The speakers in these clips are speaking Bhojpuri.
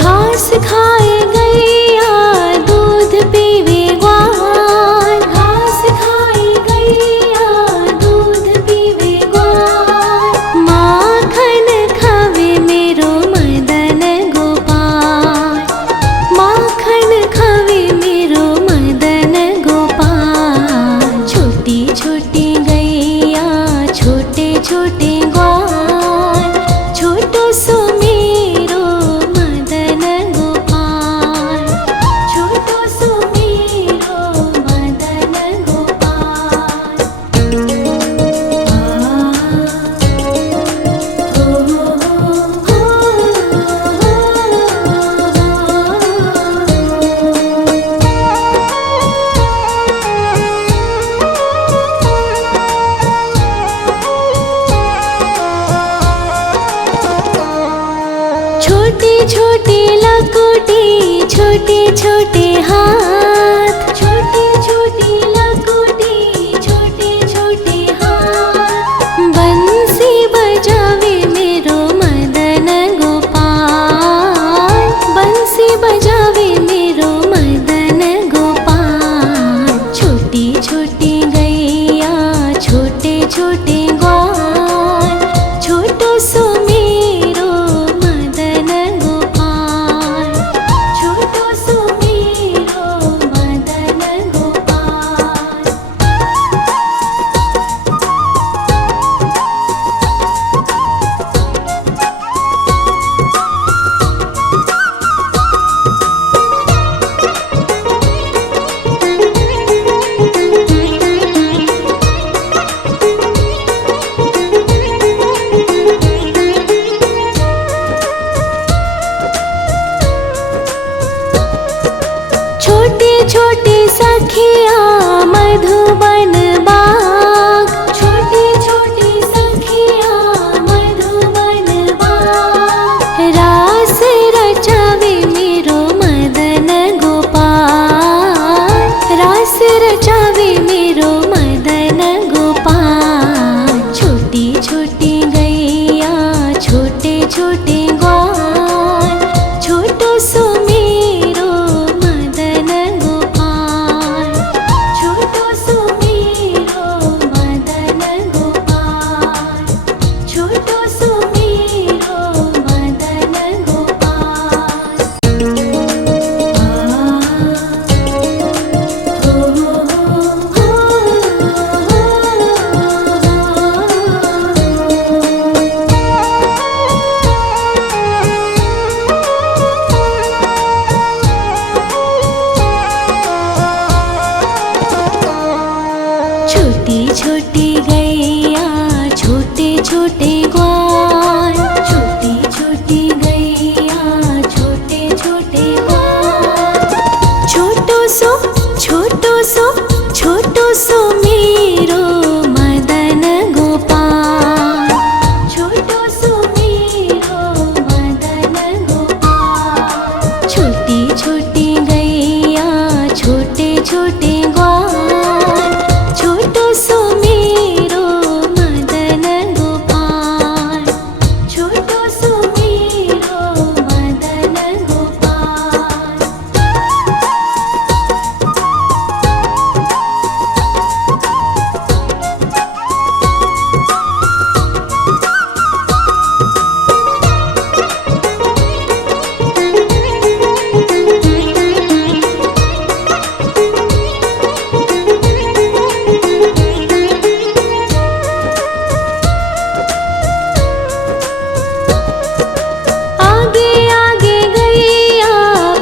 घास खाए गैया दूध पीवे ग्वाल, घास खाए गैया दूध पीवे ग्वाल। माखन खावे मेरो मदन गोपाल, माखन खावे मेरो मदन गोपाल। छोटी छोटी गैया छोटे छोटे ग्वाल, छोटो सो मेरो मदन गोपाल, छोटो सो मेरो मदन गोपाल। छोटी छोटी लकुटी छोटे छोटे हाथ, छोटी छोटी लकुटी छोटे छोटे हाथ। बंसी बजावे मेरो मदन गोपाल, बंसी बजावे मेरो मदन गोपाल। छोटी छोटी गैया छोटे छोटे ग्वाल, छोटो सो मेरो मदन गोपाल, छोटो सो मेरो मदन गोपाल। छोटे छोटे सखिया मधुबन बाग, छोटे छोटे सखिया मधुबन बाग। रास रचावे मेरो मदन गोपाल, रास रचावे मेरो मदन गोपाल। छोटी छोटी गैया छोटे छोटे ग्वाल, छोटो सो मेरो मदन गोपाल, छोटो सो मेरो मदन गोपाल, छोटो सो मेरो मदन गोपाल। छोटी छोटी गैया छोटे छोटे ग्वाल, छोटी छोटी गैया छोटे छोटे ग्वाल। छोटो सो छोटो सो छोटो सो मेरो मदन गोपाल, छोटो सो मेरो मदन गोपाल। छोटी छोटी गैया छोटे छोटे ग्वाल, छोटो सो मेरो मदन गोपाल, छोटो सो मेरो मदन गोपाल। आगे आगे गैया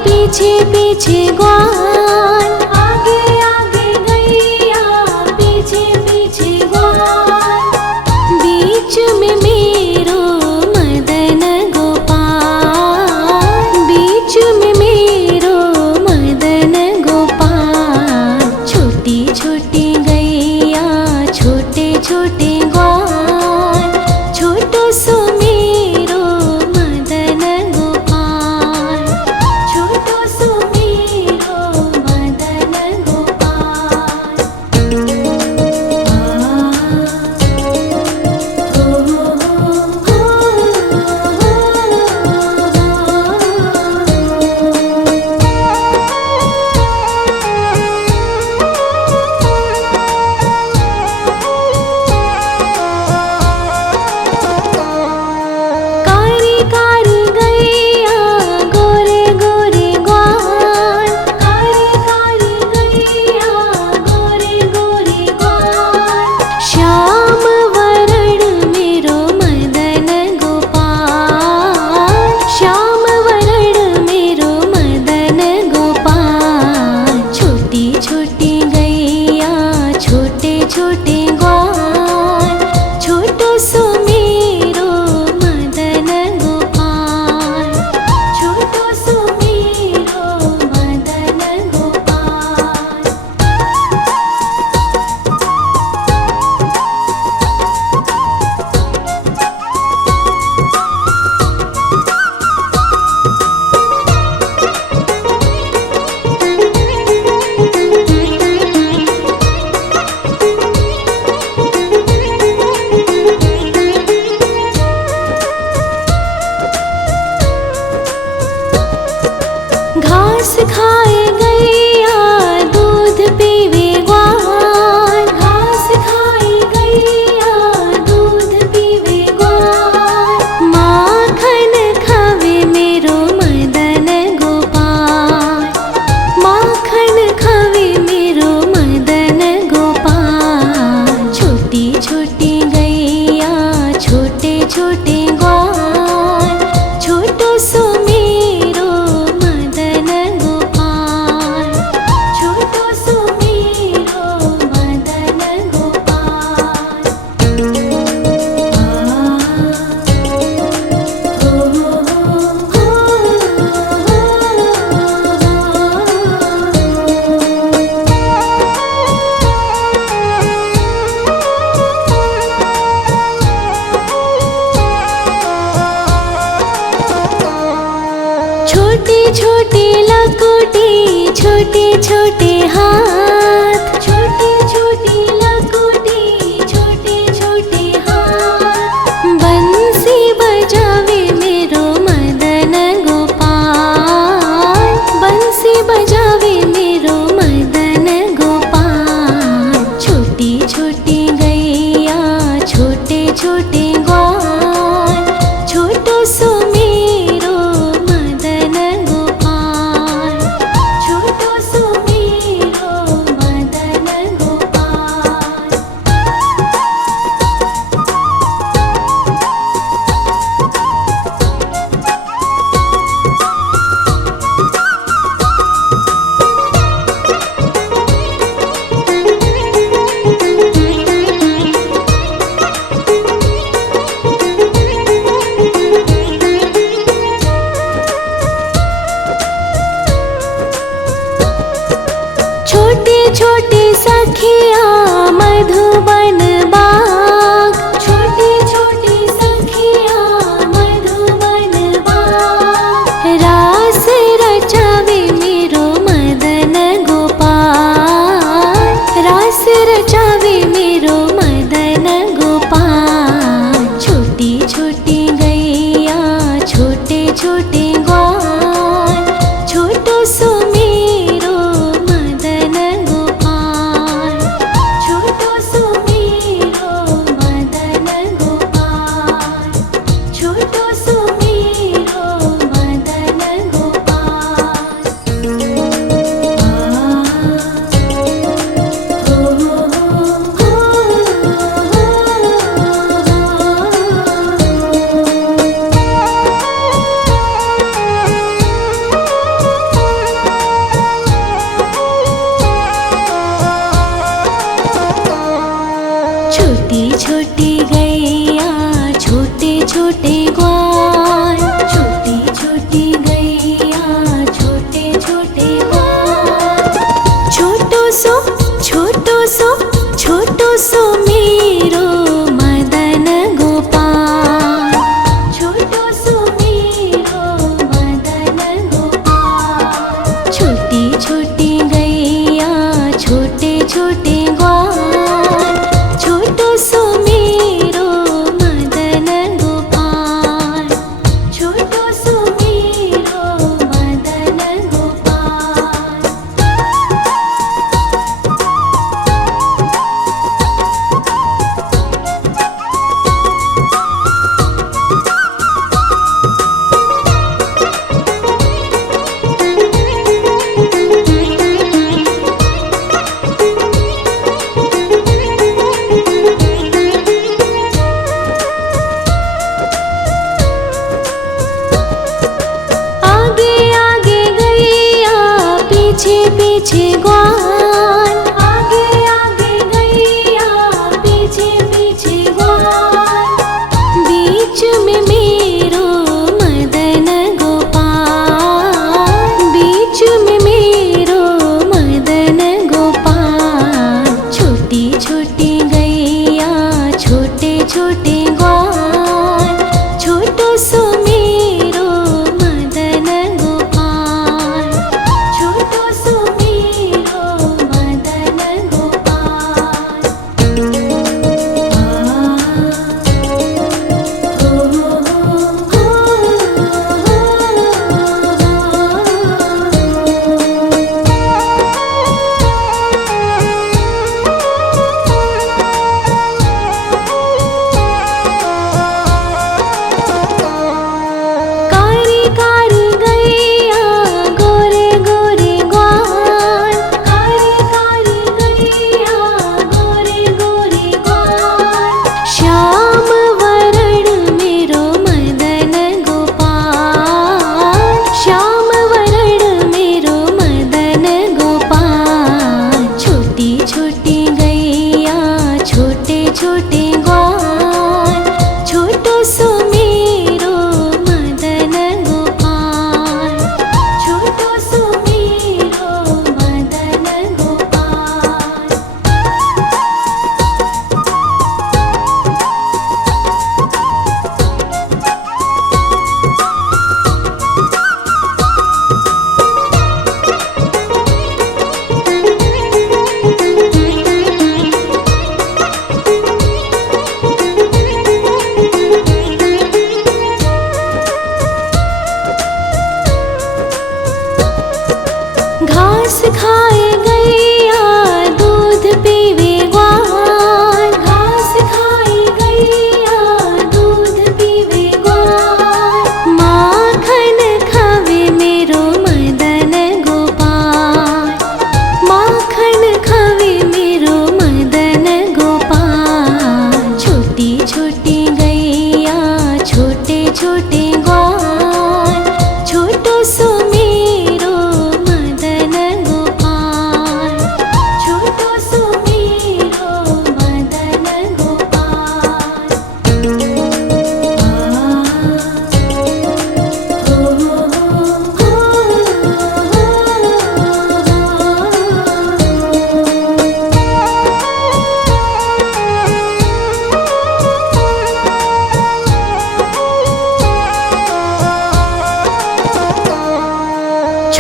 पीछे पीछे ग्वाल, आगे आगे गैया पीछे पीछे ग्वाल। बीच में मेरो मदन गोपाल, बीच में मेरो मदन गोपाल। छोटी छोटी गैया छोटे छोटे ग्वाल, छोटो सो मेरो मदन गोपाल, छोटो सो मेरो घास खाए गैया दूध पीवे ग्वाल, घास खाए गैया दूध पीवे ग्वाल, माखन खावे मेरो मदन गोपाल, माखन खावे मेरो मदन गोपाल। छोटी छोटी गैया छोटे छोटे ग्वाल, छोटो सो मेरो मदन गोपाल, छोटो सो मेरो मदन गोपाल। छोटे छोटे लकोटी छोटे छोटे हाथ, छोटे छोटे लकोटी छोटे छोटे हाथ, बंसी बजावे मेरो मदन गोपाल, बंसी बजावे मेरो मदन गोपाल। छोटी छोटी गैया छोटे छोटे ग्वाल, छोटो सो मेरो मदन गोपाल, छोटो सो मेरो मदन गोपाल। छोटे छोटे सखिया मधुबन बाग, छोटे छोटे सखिया मधुबन बाग, रास रचावे मेरो मदन गोपाल, रास रचावे मेरो मदन गोपाल। छोटी छोटी गैया छोटे छोटे ग्वाल, छोटो सो मेरो मदन गोपाल, छोटो सो मेरो मदन गोपाल, छोटो सो मेरो मदन गोपाल। छोटी छोटी गैया छोटे छोटे ग्वाल, छोटी छोटी गैया छोटे छोटे ग्वाल, छोटो सो छोटो सो छोटो सो मेरो मदन गोपाल, छोटो सो मेरो मदन गोपाल। छोटी छोटी गैया छोटे छोटे ग्वाल, छोटो सो मेरो मदन गोपाल, छोटो सो मेरो मदन गोपाल। आगे आगे गैया पीछे पीछे ग्वाल, आगे आगे गैया पीछे पीछे ग्वाल, बीच में मेरो मदन गोपाल, बीच में मेरो मदन गोपाल। छोटी छोटी गैया छोटे छोटे ग्वाल, छोटो सो मेरो मदन गोपाल, छोटो सो मेरो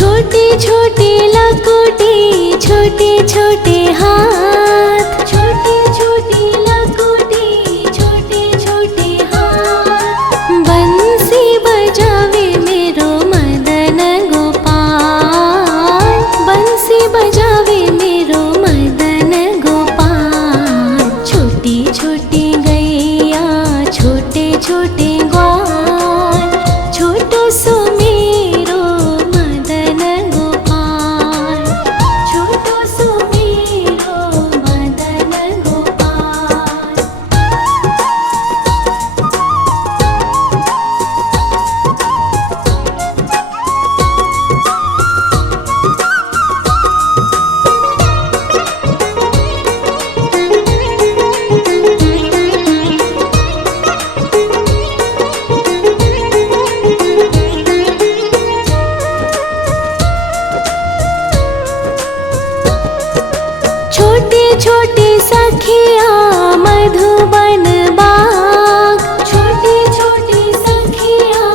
छोटे छोटे लकोटे छोटे छोटे हाथ, छोटे छोटे लकोटे छोटे छोटे हाथ। बंसी बजावे मेरो मदन गोपाल, बंसी बजावे मेरो मदन गोपाल। छोटी छोटी गैया छोटे छोटे ग्वाल, छोटो सो मेरो मदन गोपाल, छोटो सो मेरो मदन गोपाल। छोटे छोटे सखिया मधुबन बाग, छोटे छोटे सखिया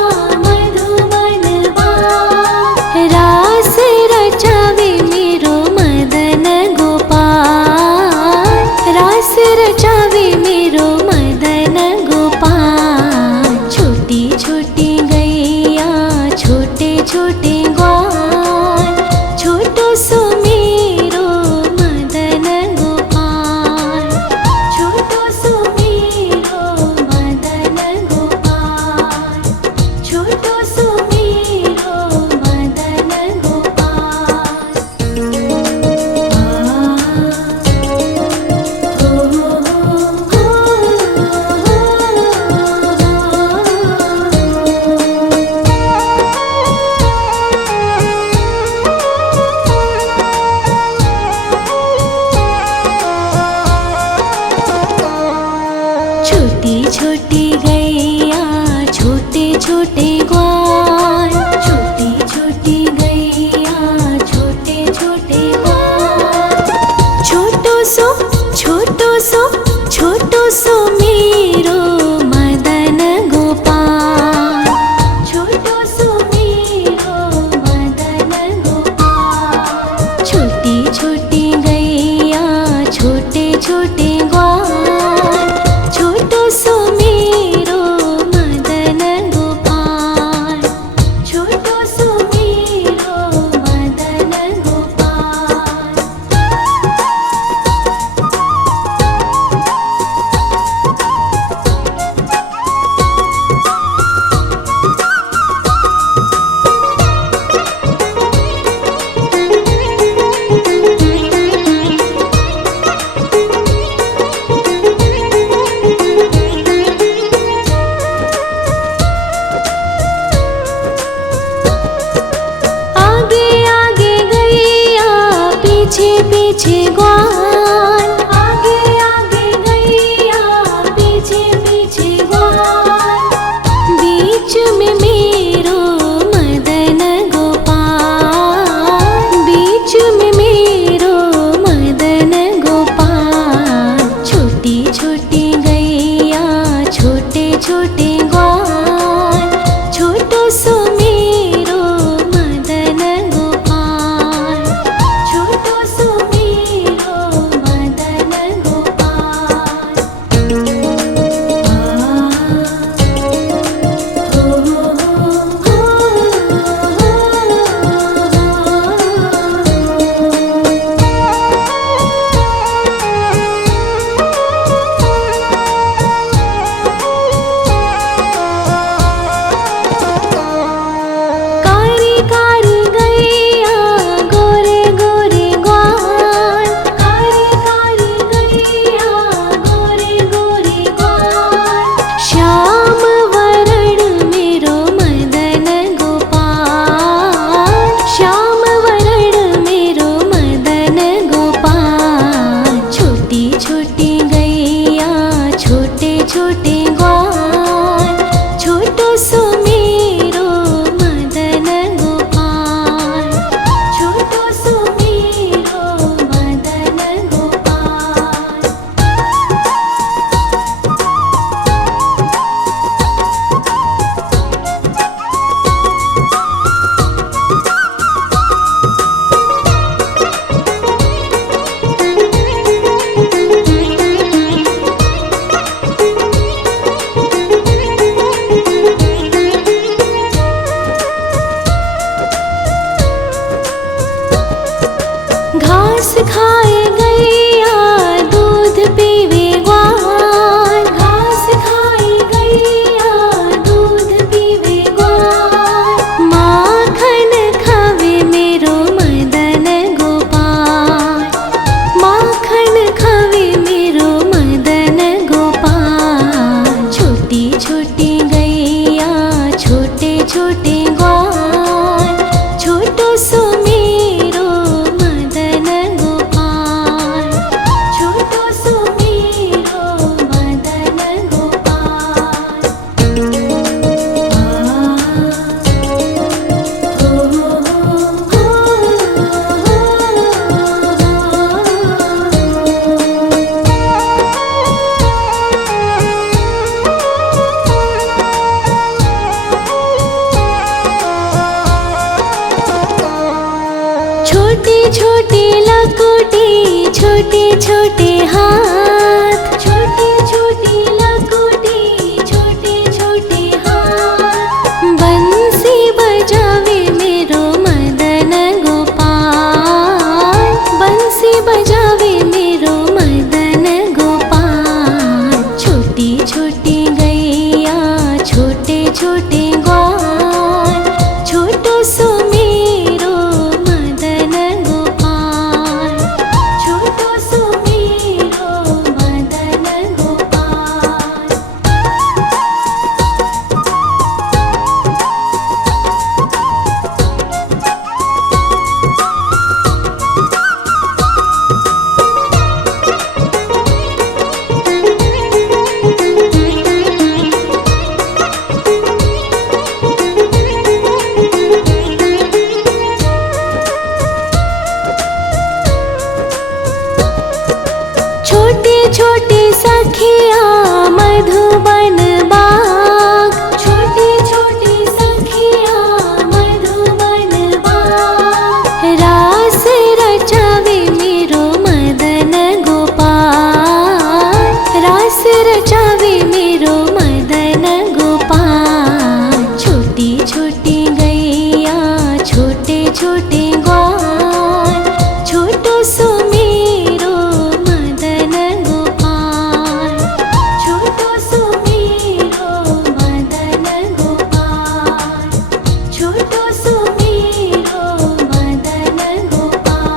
मधुबन बाग। रास रचावे मेरो मदन गोपाल, रास रचावे मेरो मदन गोपाल। छोटी छोटी गैया छोटे छोटे ग्वाल, छोटो सो मेरो मदन गोपाल, छोटो सो मेरो मदन गोपाल, छोटो सो मेरो मदन गोपाल। छोटी छोटी गैया छोटे छोटे ग्वाल, छोटी छोटी गैया छोटे छोटे ग्वाल। छोटो सो छोटो सो छोटो सो मेरो मदन गोपाल, छोटो सो मेरो मदन गोपाल। छोटी छोटी गैया छोटे छोटे ग्वाल, छोटो सो मेरो मदन गोपाल, छोटो सो मेरो मदन गोपाल। आगे आगे गैया पीछे पीछे ग्वाल, आगे आगे गैया पीछे पीछे ग्वाल। बीच में मेरो मदन गोपाल, बीच में मेरो मदन गोपाल। छोटी छोटी गैया छोटे छोटे ग्वाल, छोटो सो मेरो मदन गोपाल, छोटो सो मेरो छोटी लकुटी छोटे छोटे हाथ, छोटी छोटी लकुटी छोटे छोटे हाथ। बंसी बजावे मेरो मदन गोपाल, बंसी बजावे मेरो मदन गोपाल। छोटी छोटी गैया छोटे छोटे ग्वाल, छोटो सो मेरो मदन गोपाल, छोटो सो मेरो मदन गोपाल। छोटी छोटी सखिया मधुबन बाग, छोटी छोटी सखिया मधुबन बाग। रास रचावे मेरो मदन गोपाल, रास रचावे मेरो मदन गोपाल। छोटी छोटी गैया छोटे छोटे ग्वाल, छोटो सो मेरो मदन गोपाल, छोटो सो मेरो मदन गोपाल, छोटो सो मेरो मदन गोपाल।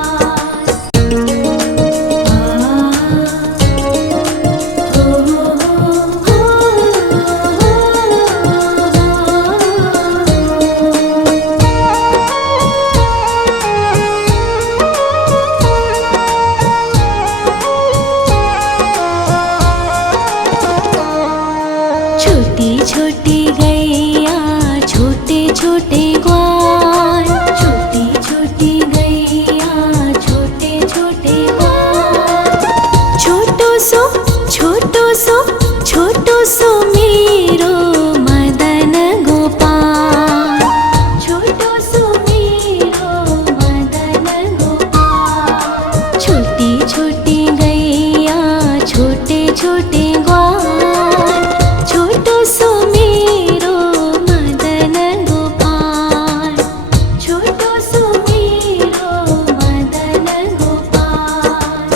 छोटी छोटी गैया छोटे छोटे ग्वाल, छोटी छोटी गैया छोटे छोटे ग्वाल। छोटो सो छोटो सो छोटो सो मेरो मदन गोपाल, छोटो सो मेरो मदन गोपाल। छोटी छोटी गैया छोटे छोटे ग्वाल, छोटो सो मेरो मदन गोपाल, छोटो सो मेरो मदन गोपाल।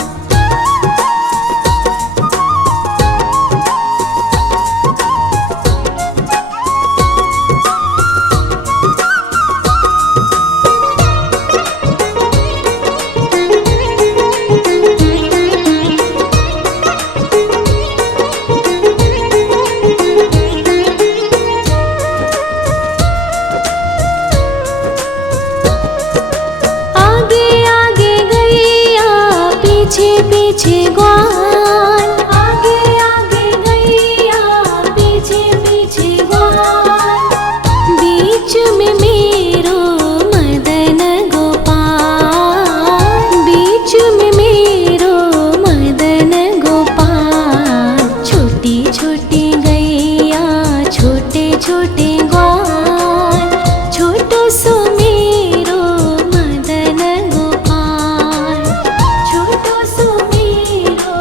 आगे आगे गैया पीछे पीछे ग्वाल, आगे आगे गैया पीछे पीछे ग्वाल। बीच में मेरो मदन गोपाल, बीच में मेरो मदन गोपाल। छोटी छोटी गैया छोटे छोटे ग्वाल, छोटो सो मेरो मदन गोपाल, छोटो सो मेरो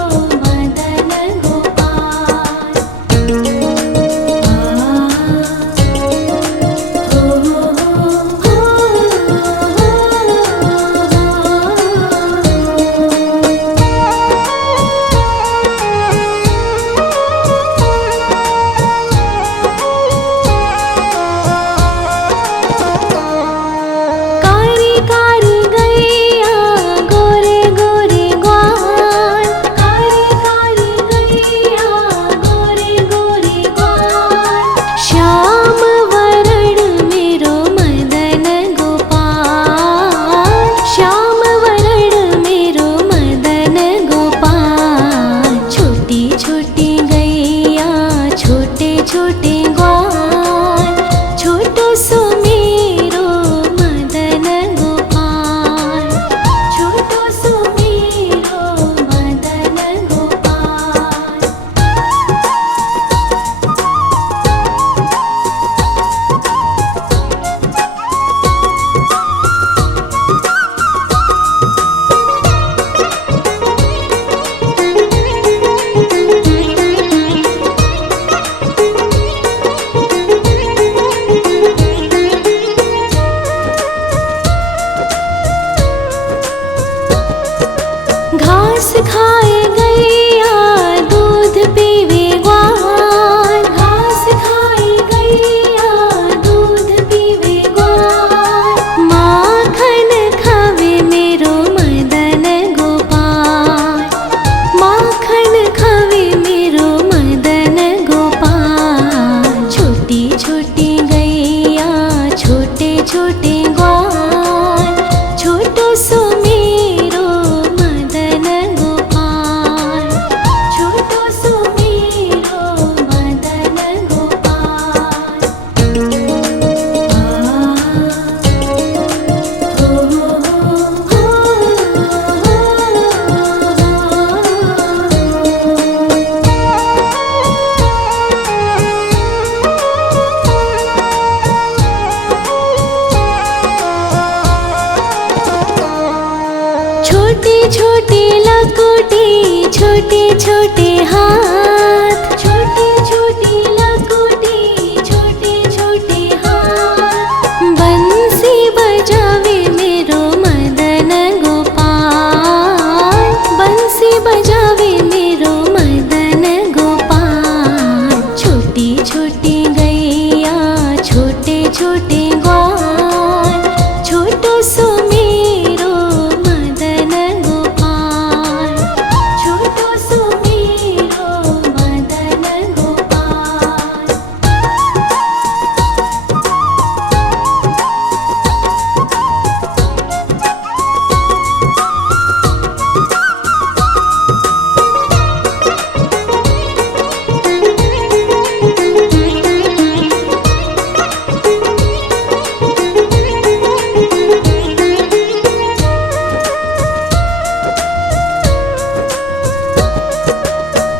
खाए गैया दूध पीवे ग्वाल, घास खाए गैया दूध पीवे ग्वाल, माखन खावे मेरो मदन गोपाल, माखन खावे मेरो मदन गोपाल। छोटी छोटी गैया छोटे छोटे ग्वाल, छोटो सो मेरो मदन गोपाल, छोटो सो मेरो मदन गोपाल। छोटी छोटी लकुटी छोटे छोटे हाथ, छोटी छोटी लकुटी छोटे छोटे हाथ, बंसी बजावे मेरो मदन गोपाल, बंसी बजावे मेरो मदन गोपाल। छोटी छोटी गैया छोटे छोटे ग्वाल, छोटो सो मेरो मदन गोपाल, छोटो सो मेरो मदन गोपाल।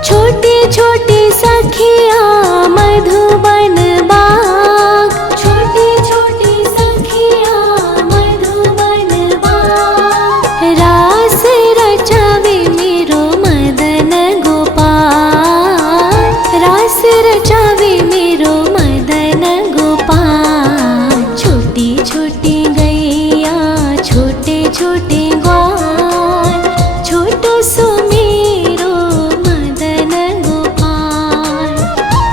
छोटे छोटे सखिया मधुबन बाग, छोटे छोटे सखिया मधुबन बाग, रास रचावे मेरो मदन गोपाल, रास रचावे मेरो मदन गोपाल। छोटी छोटी गैया छोटे छोटे ग्वाल, छोटो सो मेरो मदन गोपाल,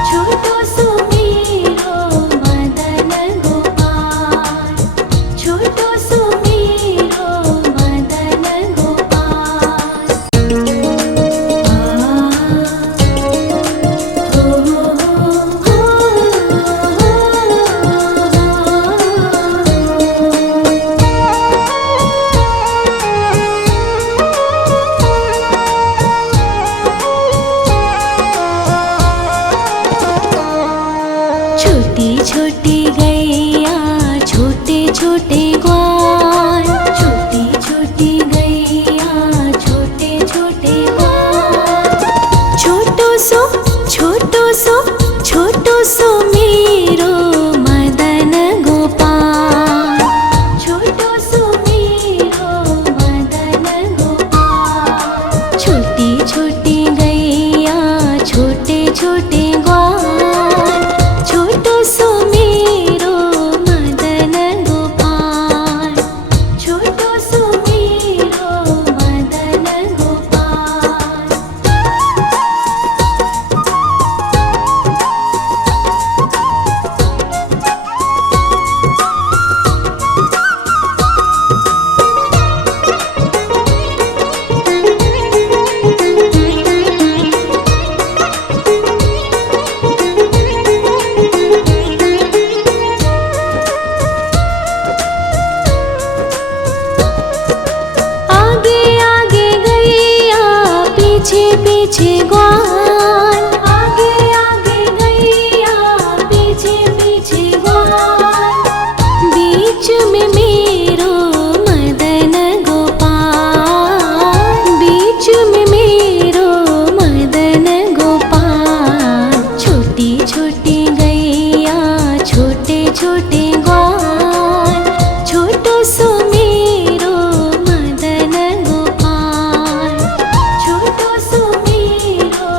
छोटो सो मेरो मदन गोपाल, छोटो सो मेरो मदन गोपाल। छोटी छोटी गैया छोटे छोटे ग्वाल, छोटी छोटी गैया छोटे छोटे ग्वाल, छोटो सो छोटो सो मेरो मदन गोपाल, छोटो सो मेरो मदन गोपाल। छोटी छोटी गैया छोटे छोटे ग्वाल, छोटो सो मेरो मदन गोपाल, छोटो सो मेरो मदन गोपाल। आगे आगे गैया पीछे पीछे ग्वाल, आगे आगे गैया पीछे पीछे ग्वाल, बीच में मेरो मदन गोपाल, बीच में मेरो मदन गोपाल। छोटी छोटी गैया छोटे छोटे ग्वाल, छोटो सो मेरो मदन गोपाल, छोटो सो मेरो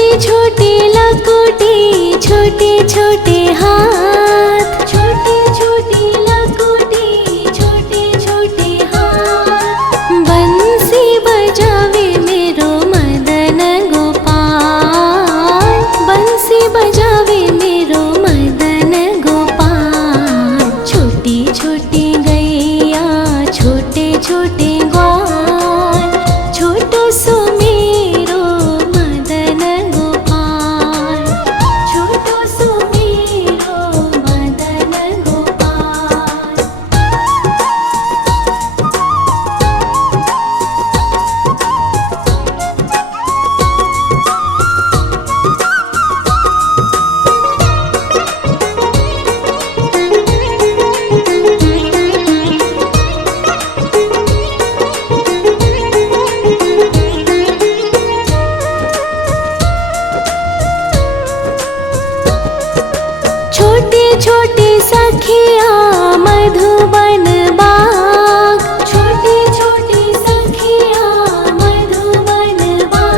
छोटी छोटी लकोटी छोटे छोटे हाथ।